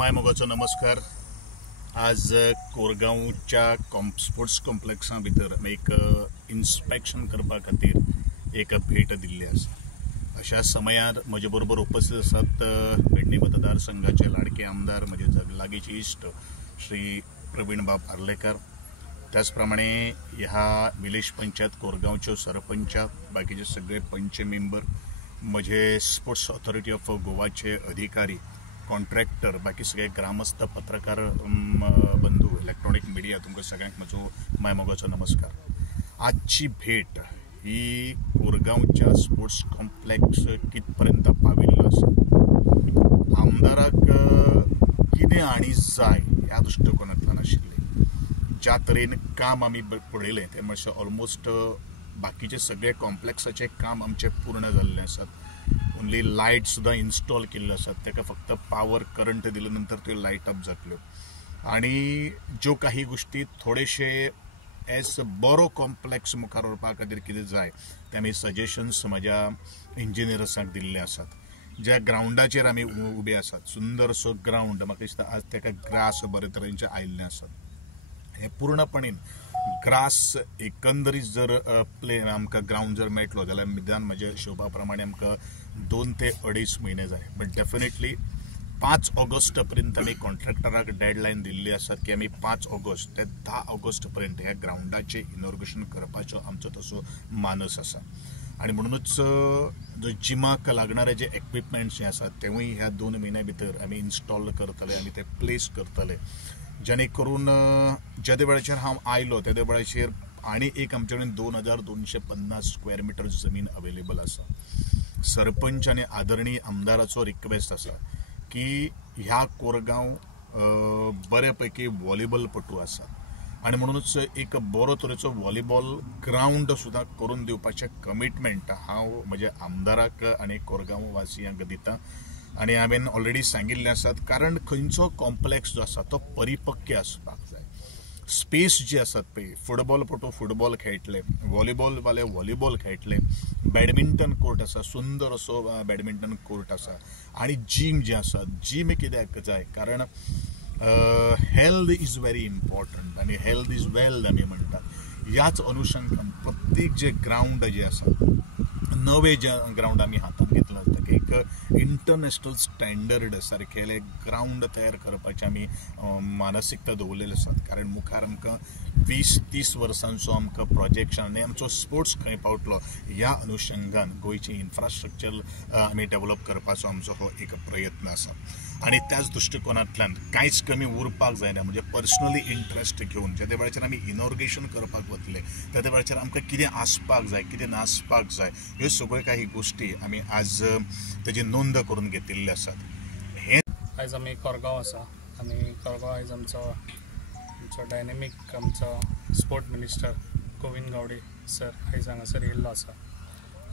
मायमोगाचो नमस्कार। आज कोरगांवच्या स्पोर्ट्स कॉम्प्लेक्सा भितर एक इन्स्पेक्शन करपा खातीर एक भेट दिल्ली आसा। अशा समयार म्हजे बरोबर उपस्थित आसात पेडणे मतदारसंघाचे लाडके आमदार म्हजे लागींचे इश्ट श्री प्रवीण बाब आर्लेकर, त्याच प्रमाणे ह्या विलेज पंचायत कोरगांवच्यो सरपंच, बाकीचे सगळे पंच मेंबर, म्हजे स्पोर्ट्स ऑथॉरिटी ऑफ गोवाचे अधिकारी, कॉन्ट्रॅक्टर, बाकी सगळे ग्रामस्थ, पत्रकार बंधू, इलेक्ट्रॉनिक मिडिया, तुमकां सगळ्यांक म्हजो मायमोगाचो नमस्कार। आजची भेट ही कोरगांवच्या स्पोर्ट्स कॉम्प्लेक्स कितपर्यंत पाविल्लो आसा, आमदाराक कितें आनी जाय ह्या दृश्टिकोनांतल्यान आशिल्लें। ज्या तरेन काम आमी पळयलें तें मातशें ऑलमोस्ट बाकीचे सगळे कॉम्प्लेक्साचे काम आमचे पूर्ण जाल्ले आसात। ओन्ली लायट सुद्दां इन्स्टॉल केल्ल्यो आसात, ताका फक्त पावर करंट दिले नंतर त्यो लायट अप जातल्यो। आनी ज्यो काही गोष्टी थोडेशे एज बरो कॉम्प्लेक्स मुखार व्हरपा खातीर कितें जाय ते आमी सजेशन्स म्हज्या इंजिनियर्सांक दिल्ले आसात। ज्या ग्राउंडाचेर आमी उबे आसात, सुंदर असो ग्राउंड, म्हाका दिसता आज ताका ग्रास बरे तरेचे आयिल्ले आसात। हे पूर्णपणे ग्रास एकंदरीत जर प्ले आमकां ग्राउंड जर मेळटलो जाल्यार निदान म्हज्या हिशोबा प्रमाणे आमकां 2 ते 2.5 म्हयने जाय। बट डेफिनेटली 5 ऑगस्ट पर्यंत आमी कॉन्ट्रॅक्टराक डेडलायन दिल्ली आसा की आमी 5 ऑगस्ट ते 10 ऑगस्ट पर्यंत ह्या ग्राउंडाचे इनॉग्रेशन करपाचो आमचो तसो मानस आसा। आणि म्हणूनच जो जिमाक लागणारे जे इक्विपमेंट्स जे आसात तेवूय ह्या 2 म्हयन्या भितर आमी इन्स्टॉल करतले आनी ते प्लेस करतले, जेणे करून ज्या वेळाचेर हांव आयलो त्या वेळाचेर आनी एक आमचे कडेन 2250 स्क्वेअर मिटर जमीन अवेलेबल आसा। सरपंच आनी आदरणीय आमदाराचो रिक्वेस्ट आसा की ह्या कोरगांव बऱ्यापैकी व्हॉलीबॉल पटू आसा आणि म्हणूनच एक बरो तरेचो व्हॉलीबॉल ग्राउंड सुद्दां करून दिवपाचें कमिटमेंट हांव म्हज्या आमदाराक आनी कोरगांव वासियांक दिता। आणि हांवें ऑलरेडी सांगिल्लें आसात, कारण खंयचो कॉम्प्लेक्स जो आसा तो परिपक्व आसपाक जाय। स्पेस जी आसात पळय, फुटबॉल पटू फुटबॉल खेळटले, व्हॉलीबॉल वाले व्हॉलीबॉल खेळटले, बॅडमिंटन कोर्ट आसा, सुंदर असो बॅडमिंटन कोर्ट आसा, आणि जिम जे आसा, जिम कित्याक जाय, कारण हेल्थ इज व्हेरी इम्पॉर्टंट आणि हेल्थ इज वेल्थ आमी म्हणटात। ह्याच अनुशंगान प्रत्येक जे ग्राउंड जे आसा, नवे जे ग्राउंड आमी हातांत घेतला एक इंटरनॅशनल स्टँडर्ड सारकेले ग्राउंड तयार करपाचे आमी मानसिकता दवरलेली आसात। कारण मुखार आमकां 20-30 वर्सांचो आमकां प्रोजेक्शन आनी आमचो स्पोर्ट्स खंय पावतलो ह्या अनुशंगान गोंयचे इन्फ्रास्ट्रक्चर आमी डेव्हलप करपाचो आमचो हो एक प्रयत्न आसा। आणि त्याच दृष्टिकोनांतल्यान कांयच कमी उरपाक जायना, म्हणजे पर्सनली इंट्रस्ट घेवन ज्या वेळाचेर आमी इनॉग्रेशन करपाक वतले त्या वेळाचेर आमकां कितें आसपाक जाय, कितें नासपाक जाय, ह्यो सगळ्यो काही गोष्टी आमी आज तेजी नोंद करून घेतिल्ले आसात। हे आयज आमी कोरगांव आसा आनी कोरगांव आयज आमचो डायनेमीक आमचो sport minister Govind Gawde sir आयज हांगासर येयल्लो आसा।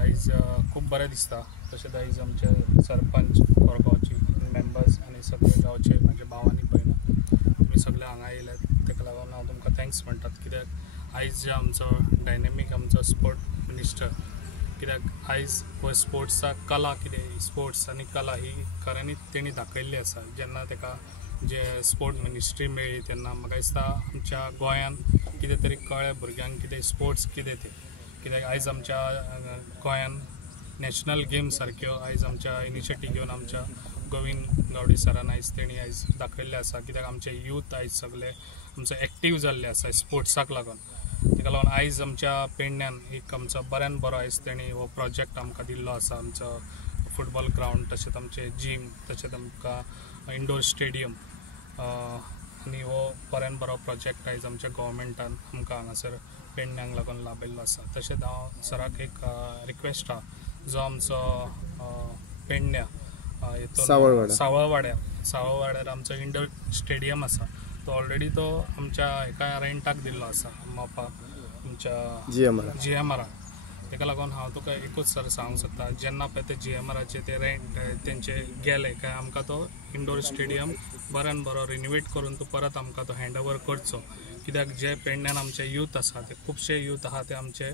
आयज खूब बरें दिसता। तशेंच आयज आमचे सरपंच, कोरगांवची मेंबर्स आनी सगळे गांवचे म्हाजे भाव आनी भयणां तुमी सगळे हांगा येयल्यात, ताका लागून हांव तुमकां थँक्स म्हणटात। कित्याक आयज जे आमचो डायनेमीक आमचो स्पोर्ट मिनिस्टर, कित्याक आयज हो स्पोर्ट्साक कला कितें, स्पोर्ट्स आनी कला ही खऱ्यांनीच तेणी दाखयल्ली आसा। जेन्ना ताका जे स्पोर्ट मिनिस्ट्री मेळ्ळी तेन्ना म्हाका दिसता आमच्या गोंयान कितें तरी कळ्ळें भुरग्यांक कितें स्पोर्ट्स कितें तें। कित्याक आयज आमच्या गोंयान नॅशनल गेम सारक्यो आयज आमच्या इनिशिएटीव घेवन आमच्या गोविंद गावडे सरान आयज तेणी आयज दाखयल्लें आसा। कित्याक आमचे यूथ आयज सगळे आमचे एक्टीव जाल्ले आसा स्पोर्ट्साक लागून। ताका लागून आयज आमच्या पेडण्यान एक आमचो बऱ्यान बरो आयज तेणी हो प्रोजेक्ट आमकां दिल्लो आसा। आमचो फुटबॉल ग्राउंड, तशेंच आमचे जिम, तशेंच आमकां इंडोर स्टेडियम, आनी हो बऱ्यान बरो प्रोजेक्ट आयज आमच्या गव्हर्मेंटान आमकां हांगासर पेडण्यांक लागून लाभिल्लो आसा। तशेंच हांव सराक एक रिक्वेस्ट आहा, जो आमचो पेडण्या सावळवाड्यार आमचो इंडोर स्टेडियम आसा, तो ऑलरेडी तो आमच्या एका रेंटाक दिल्लो आसा मोपाक आमच्या GMR। ताका लागून हांव तुका एकूच सर सांगूंक सोदता, जेन्ना पळय ते GMRचे ते रेंट तेंचे गेले काय आमकां तो इंडोर स्टेडियम बऱ्यान बरो रिनोवेट करून तो परत आमकां तो हँड ओवर करचो। कित्याक जे पेडण्यान आमचे यूथ आसा ते खुबशे यूथ आहा ते आमचे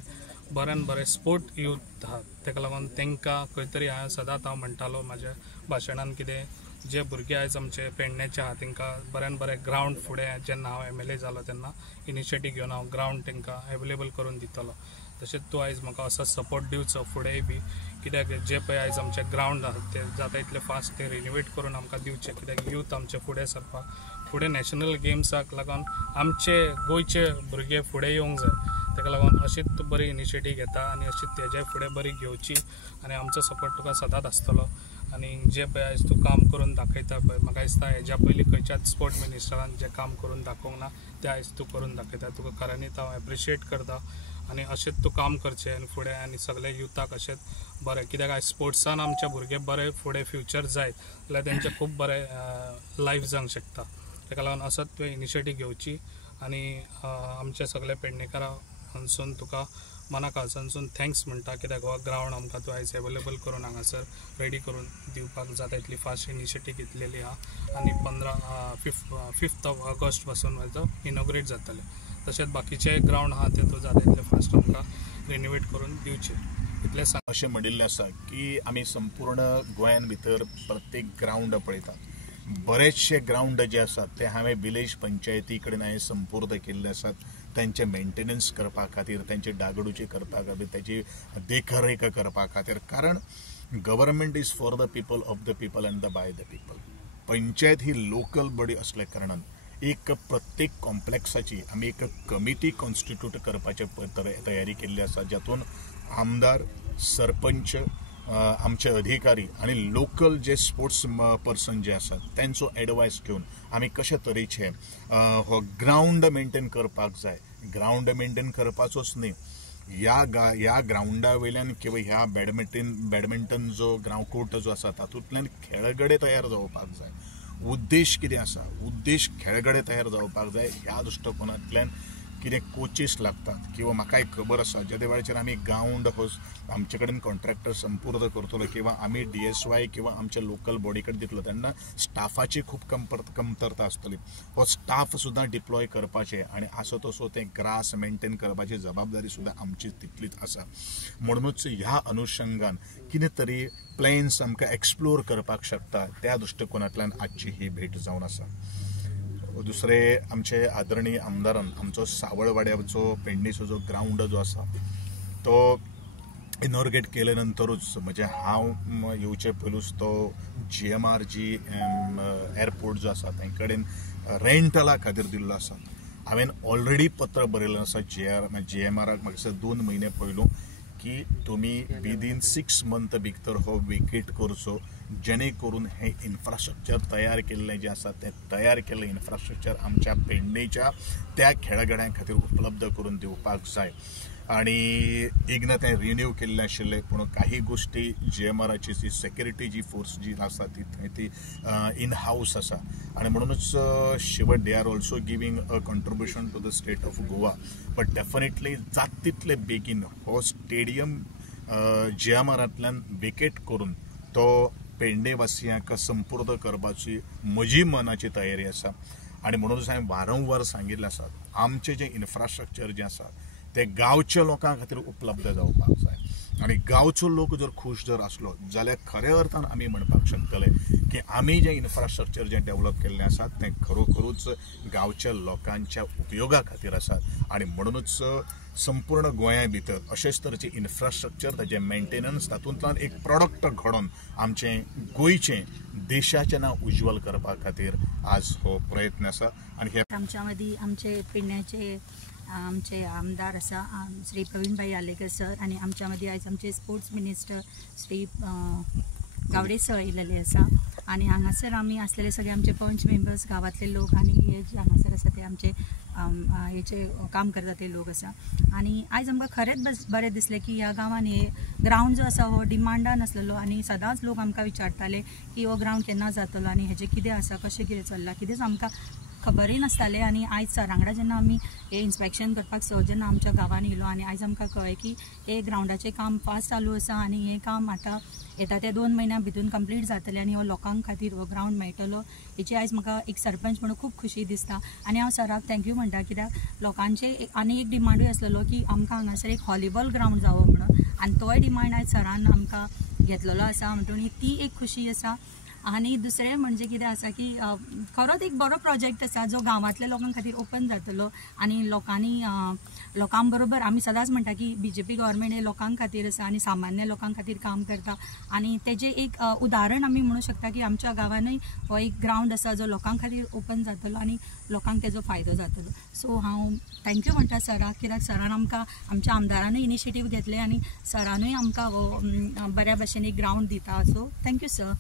बऱ्यान बरे स्पोर्ट यूथ आहात। ताका लागून तांकां खंय तरी हांवें सदांच हांव म्हणटालो म्हाज्या भाशणान कितें जे भुरगे आयज आमचे पेडण्याचे आहा तांकां बऱ्यान बरें ग्रावंड फुडें जेन्ना हांव MLA जालो तेन्ना इनिशिएटीव घेवन हांव ग्रावंड तांकां अवेलेबल करून दितलो. तशेंच तूं आयज म्हाका असो सपोर्ट दिवचो फुडेंय बी, कित्याक जे पळय आयज आमचे ग्रावंड आसा ते जाता तितले फास्ट ते रिनोवेट करून आमकां दिवचे, कित्याक यूथ आमचे फुडें सरपाक, फुडें नॅशनल गेम्साक लागून आमचे गोंयचे भुरगे फुडें येवंक जाय. ताका लागून अशीच बरी इनिशिएटीव घेता आनी अशीच तेज्या फुडें बरी घेवची आनी आमचो सपोर्ट तुका सदांच आसतलो. आनी जे पळय आयज तूं काम करून दाखयता पळय, म्हाका दिसता हेज्या पयलीं खंयच्याच स्पोर्ट मिनिस्टरान जें काम करून दाखोवंक ना तें आयज तूं करून दाखयता. तुका खऱ्यांनीच हांव एप्रिशिएट करता आनी अशेंच तूं काम करचें आनी फुडें आनी सगळे युथाक अशेंच बरें, कित्याक आयज स्पोर्ट्सान आमचे भुरगे बरे फुडें फ्युचर जायत जाल्यार तेंचें खूब बरें लायफ जावंक शकता. ताका लागून असोच तुवें इनिशिएटीव घेवची आनी आमचे सगळे पेडणेकारां हांगसून तुका मना खालसानसून थँक्स म्हणटा, कित्याक हो ग्रावंड आमकां तूं आयज अवेलेबल करून हांगासर रेडी करून दिवपाक जाता इतली फास्ट इनिशिएटीव घेतलेली आहा आनी 5 ऑगस्ट पासून हेजो इनॉग्रेट जातलें. तशेंच बाकीचे ग्रावंड आहा ते तूं जाता तितले फास्ट आमकां रिनोवेट करून दिवचे. इतलें सांग. अशें म्हणिल्लें आसा की आमी संपूर्ण गोंयान भितर प्रत्येक ग्रावंड पळयतात. बरेचशे ग्रावंड जे आसात ते हांवें विलेज पंचायती कडेन हांवें संपूर्ण केल्ले आसात. त्यांचे मेंटेनन्स करपा खातीर, त्यांचे डागडुजी करपा खातीर, त्याची देखरेख करपा खातीर, कारण government is for the people, of the people and the by the people. Panchayat he local body असल्या कारणान एक प्रत्येक कॉम्प्लेक्साची आमी एक कमिटी कॉन्स्टिट्यूट करपाचे तयारी केल्ली आसा, जातून आमदार, सरपंच, आमचे अधिकारी आणि लोकल जे स्पोर्ट्स पर्सन जे आसात त्यांचो एडवायस घेवन आमी कशे तरेचे हो ग्रावंड मेंटेन करपाक जाय. ग्रावंड मेंटेन करपाचोच न्ही, ह्या ग्रावंडा वयल्यान किंवा ह्या बॅडमिंटन जो ग्रावंड कोर्ट जो आसा तातूंतल्यान खेळगडे तयार जावपाक जाय. उद्देश कितें आसा? उद्देश खेळगडे तयार जावपाक जाय. ह्या दृश्टिकोनांतल्यान कितें कोचीस लागतात किंवा म्हाकाय खबर आसा ज्या वेळाचेर आमी ग्रावंड हो आमचे कडेन कॉन्ट्रॅक्टर संपूर्ण करतलो किंवा आमी DSY किंवा आमच्या लोकल बॉडी कडेन दितलो तेन्ना स्टाफाची खूब कमतरता आसतली. हो स्टाफ सुद्दां डिप्लॉय करपाचे आनी आसो तसो तें ग्रास मेंटेन करपाची जबाबदारी सुद्दां आमची तितलीच आसा. म्हणूनच ह्या अनुशंगान कितें तरी प्लॅन्स आमकां एक्सप्लोर करपाक शकता, त्या दृश्टिकोनांतल्यान आजची ही भेट जावन आसा. दुसरे आमचे आदरणीय आमदारान आमचो सावळवाड्याचो पेडणेचो जो ग्रावंड जो आसा तो इनॉर्गेट केले नंतरूच म्हणजे हांव येवचे पयलूच तो GMR जी एअरपोर्ट जो आसा ते कडेन रेंटला खातीर दिल्लो आसा. हांवें ऑलरेडी पत्र बरयलें आसा GMRाक म्हाका 2 म्हयने पयलू की तुमी विदीन 6 मंथ भितर हो वेकेट करचो, जेणे करून हे इन्फ्रास्ट्रक्चर तयार केल्लें जे आसा ते तयार केल्लें इन्फ्रास्ट्रक्चर आमच्या पेडणेच्या त्या खेळगड्यां खातीर उपलब्ध करून दिवपाक जाय. आणि एकदां तें रिन्यू केल्लें आशिल्लें, पूण काही गोष्टी GMRची जी सेक्युरिटी जी फोर्स जी आसा ती इन हाऊस आसा आणि म्हणूनच शेवट they are also giving a contribution to the state of Goa. But definitely जात तितले बेगीन हो स्टेडियम GMRतल्यान वेकेट करून तो पेडणेवासियांक संपूर्ण करपाची म्हजी मनाची तयारी आसा. आणि म्हणूनच हांवें वारंवार सांगिल्लें आसा आमचें जें इन्फ्रास्ट्रक्चर जें आसा ते गांवच्या लोकां खातीर उपलब्ध जावपाक जाय. आणि गांवचो लोक जर खुश जर आसलो जाल्यार खऱ्या अर्थान आमी म्हणपाक शकतले की आमी जें इन्फ्रास्ट्रक्चर जें डेव्हलप केल्लें आसा तें खरोखरूच गांवच्या लोकांच्या उपयोगा खातीर आसा. आणि म्हणूनच संपूर्ण गोंया भितर अशेच तरेचे इन्फ्रास्ट्रक्चर ताजें मेंटेनन्स तातूंतल्यान एक प्रॉडक्ट घडोवन आमचें गोंयचें देशाचें नांव उज्वल करपा खातीर आज हो प्रयत्न आसा. आणि हे आमच्या मदीं आमचे पेडण्याचे आमचे आमदार आसा श्री प्रवीणभाई आलेकर सर आणि आमच्या मदीं आयज आमचे sports minister Shri Gawade sir येयलेले आसा. आणि हांगासर आमी आसलेले सगळे आमचे पंच मेंबर्स गांवांतले लोक आणि हे जे हांगासर आसा ते आमचे हेचे काम करता ते लोक आसा. आणि आयज आमकां खरेंच बरें दिसलें की ह्या गांवांत हे ग्रावंड जो आसा हो डिमांडान आसलेलो आणि सदांच लोक आमकां विचारताले की हो ग्रावंड केन्ना जातलो आनी हेजें कितें आसा, कशें कितें चल्लां, कितेंच आमकां खबरय नासतालें. आणि आयज सरां वांगडा जेन्ना आमी हे इन्स्पेक्शन करपाक सर जेन्ना आमच्या गांवांत येयलो आणि आयज आमकां कळ्ळें की हे ग्रावंडाचें काम फास्ट चालू आसा आणि हे काम आतां येता त्या 2 म्हयन्यां भितून कंप्लीट जातलें आणि हो लोकांक खातीर हो ग्रावंड मेळटलो. हेची आयज म्हाका एक सरपंच म्हणून खूब खुशी दिसता. आणि हांव सराक थँक्यू म्हणटा, कित्याक लोकांचे आनी एक डिमांडूय आसलेलो की आमकां हांगासर एक व्हॉलीबॉल ग्रावंड जावो म्हणून, आणि तोय डिमांड आयज सरान आमकां घेतलेलो आसा. म्हणटून ती एक खुशी आसा. आनी दुसरें म्हणजे कितें आसा की खरोच एक बरो प्रोजेक्ट आसा जो गांवांतल्या लोकां खातीर ओपन जातलो आनी लोकां बरोबर आमी सदांच म्हणटा की BJP गव्हर्मेंट हे लोकां खातीर आसा आनी सामान्य लोकां खातीर काम करता आनी तेजें एक उदाहरण आमी म्हणूं शकता की आमच्या गांवांनूय हो एक ग्रावंड आसा जो लोकां खातीर ओपन जातलो आनी लोकांक तेजो फायदो जातलो. सो हांव थँक्यू म्हणटा सराक, कित्याक सरान आमकां आमच्या आमदारानूय इनिशिएटीव घेतले आनी सरानूय आमकां बऱ्या भशेन एक ग्रावंड दिता. So thank you sir.